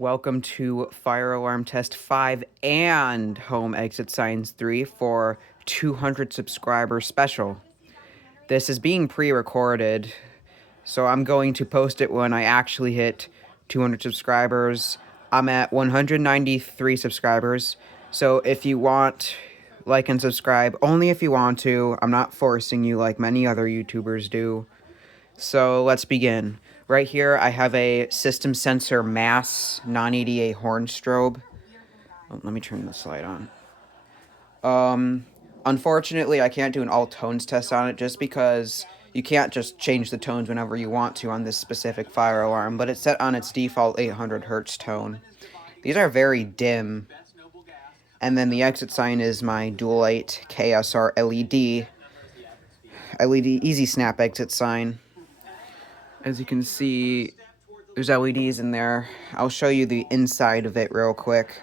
Welcome to Fire Alarm Test 5 and Home Exit Signs 3 for 200 subscriber special. This is being pre-recorded, so I'm going to post it when I actually hit 200 subscribers. I'm at 193 subscribers, so if you want, like and subscribe, only if you want to. I'm not forcing you like many other YouTubers do. So let's begin. Right here, I have a System Sensor Mass non-EDA horn strobe. Oh, let me turn this light on. Unfortunately, I can't do an all tones test on it just because you can't just change the tones whenever you want to on this specific fire alarm, but it's set on its default 800 hertz tone. These are very dim. And then the exit sign is my dual light KSR LED easy snap exit sign. As you can see, there's LEDs in there. I'll show you the inside of it real quick.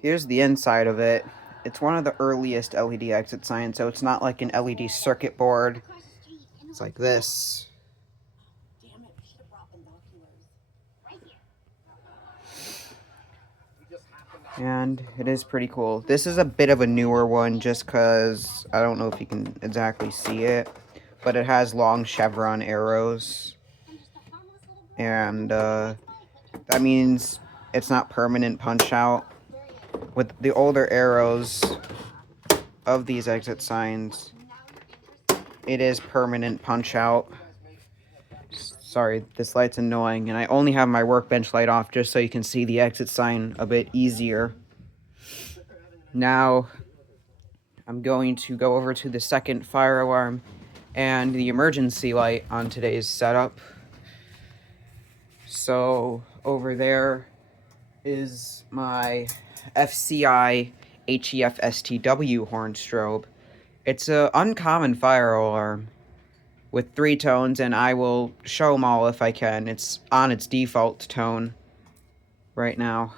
Here's the inside of it. It's one of the earliest LED exit signs, so it's not like an LED circuit board. It's like this. And it is pretty cool. This is a bit of a newer one just because I don't know if you can exactly see it, but it has long chevron arrows. And that means it's not permanent punch out. With the older arrows of these exit signs, it is permanent punch out. Sorry, this light's annoying, and I only have my workbench light off just so you can see the exit sign a bit easier. Now, I'm going to go over to the second fire alarm and the emergency light on today's setup. So, over there is my FCI HEF STW horn strobe. It's an uncommon fire alarm with 3 tones, and I will show them all if I can. It's on its default tone right now.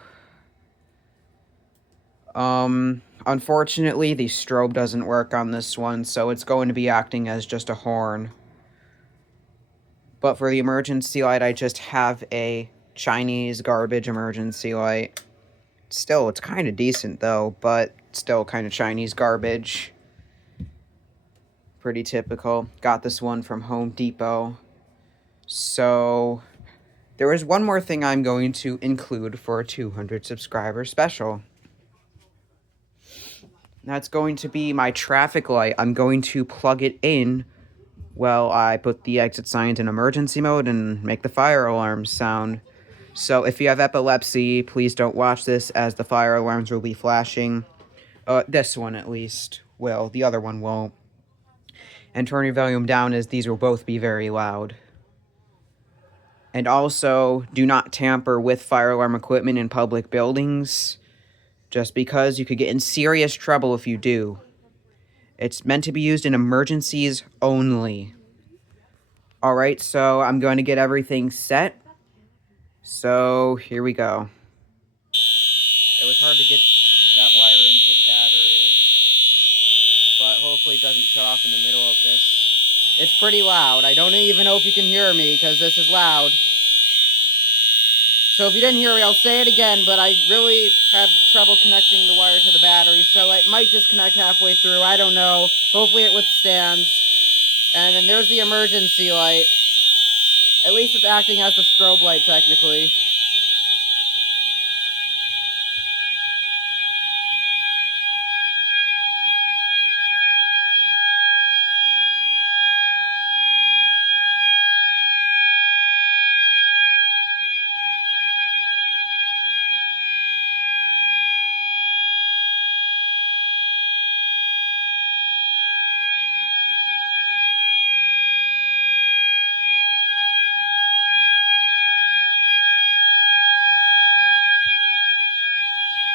Unfortunately, the strobe doesn't work on this one, so it's going to be acting as just a horn. But for the emergency light, I just have a Chinese garbage emergency light. Still, it's kind of decent though, but still kind of Chinese garbage. Pretty typical. Got this one from Home Depot. So, there is one more thing I'm going to include for a 200 subscriber special. That's going to be my traffic light. I'm going to plug it in while I put the exit signs in emergency mode and make the fire alarms sound. So if you have epilepsy, please don't watch this as the fire alarms will be flashing. This one at least will. The other one won't. And turn your volume down as these will both be very loud. And also, do not tamper with fire alarm equipment in public buildings, just because you could get in serious trouble if you do. It's meant to be used in emergencies only. Alright, so I'm going to get everything set. So, here we go. It was hard to get that wire into the battery, but hopefully it doesn't shut off in the middle of this. It's pretty loud. I don't even know if you can hear me, because this is loud. So if you didn't hear me, I'll say it again, but I really had trouble connecting the wire to the battery, so it might disconnect halfway through. I don't know. Hopefully it withstands. And then there's the emergency light. At least it's acting as the strobe light, technically.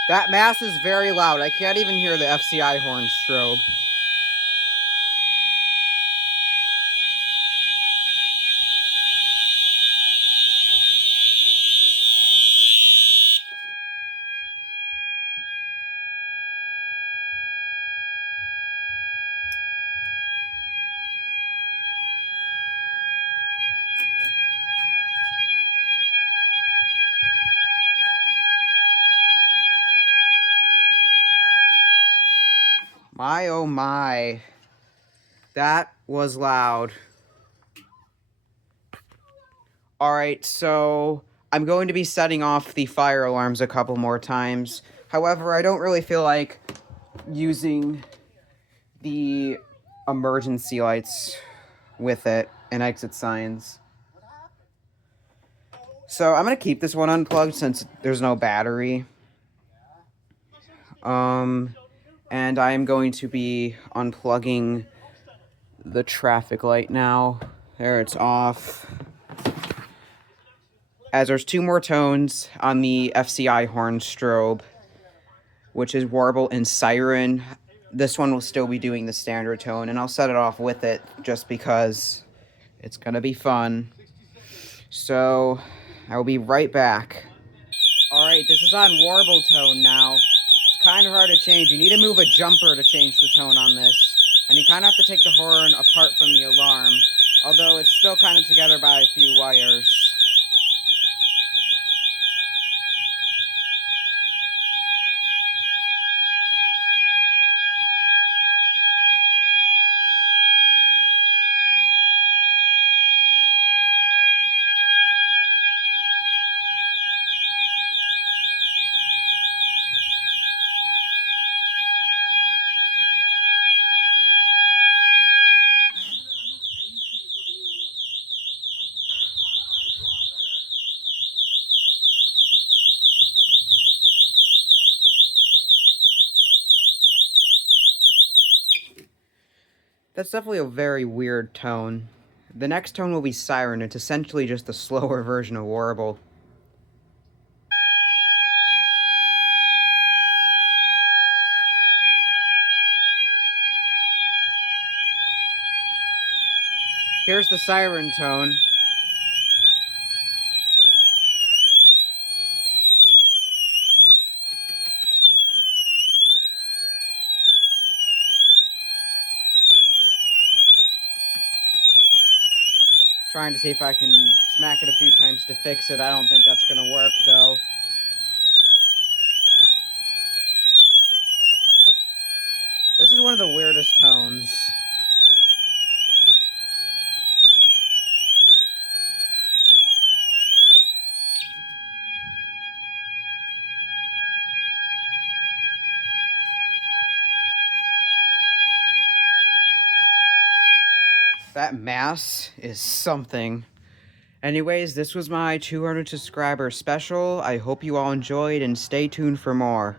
That mass is very loud. I can't even hear the FCI horn strobe. My oh my. That was loud. Alright, so I'm going to be setting off the fire alarms a couple more times. However, I don't really feel like using the emergency lights with it and exit signs. So I'm going to keep this one unplugged since there's no battery. And I'm going to be unplugging the traffic light now. There, it's off. As there's two more tones on the FCI horn strobe, which is warble and siren. This one will still be doing the standard tone, and I'll set it off with it just because it's gonna be fun. So I will be right back. Alright, this is on warble tone now. It's kind of hard to change. You need to move a jumper to change the tone on this. And you kind of have to take the horn apart from the alarm, although it's still kind of together by a few wires. That's definitely a very weird tone. The next tone will be siren. It's essentially just a slower version of warble. Here's the siren tone. Trying to see if I can smack it a few times to fix it. I don't think that's gonna work, though. This is one of the weirdest tones. That mass is something. Anyways, this was my 200 subscriber special. I hope you all enjoyed, and stay tuned for more.